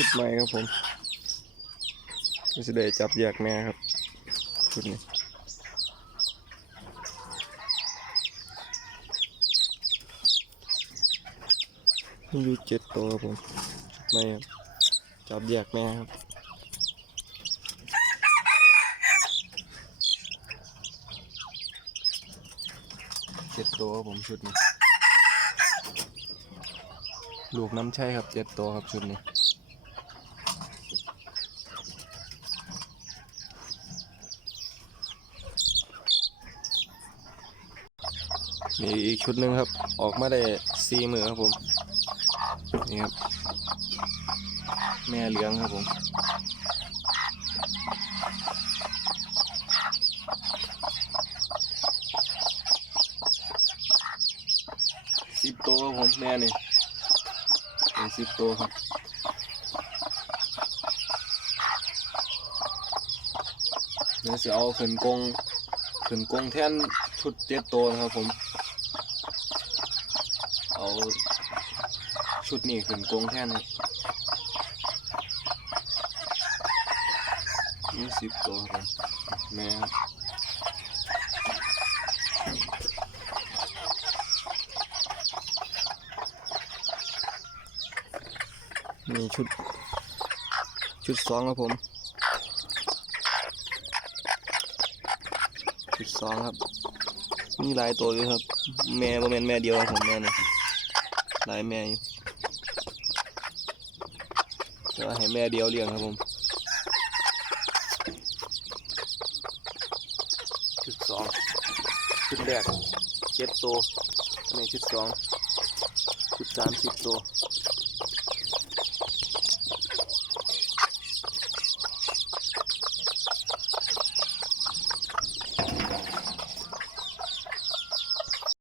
ชุดใหม่ครับผมก็จะได้จับแยกแม่ครับชุดนี้มีอยู่เจ็ดตัวครับผมไม่ครับจับแยกแม่ครับเจ็ดตัวครับผมชุดนี้ ลูกน้ำใช่ครับเจ็ดตัวครับชุดนี้ มีอีกชุดหนึ่งครับ ออกมาได้สี่มือครับผม นี่ครับ แม่เลี้ยงครับผมสิบตัวครับผมแม่นี่เป็นสิบตัวครับเดี๋ยวจะเอาขึ้นกรงขึ้นกรงแท่นชุดเจ็ดตัวนะครับผม เอาชุดนี้ขึ้นกรงแท่นนี่สิบตัวครับแม่ครับนี่ชุด ชุดสองครับผม ชุดสองครับ มีหลายตัวอยู่ครับ แม่บ่แม่นแม่เดียวครับผมแม่นี่ หลายแม่อยู่จะให้แม่เดียวเลี้ยงครับผมชุดสองชุดแรกเจ็ดตัวในชุดสองชุดสามสิบตัว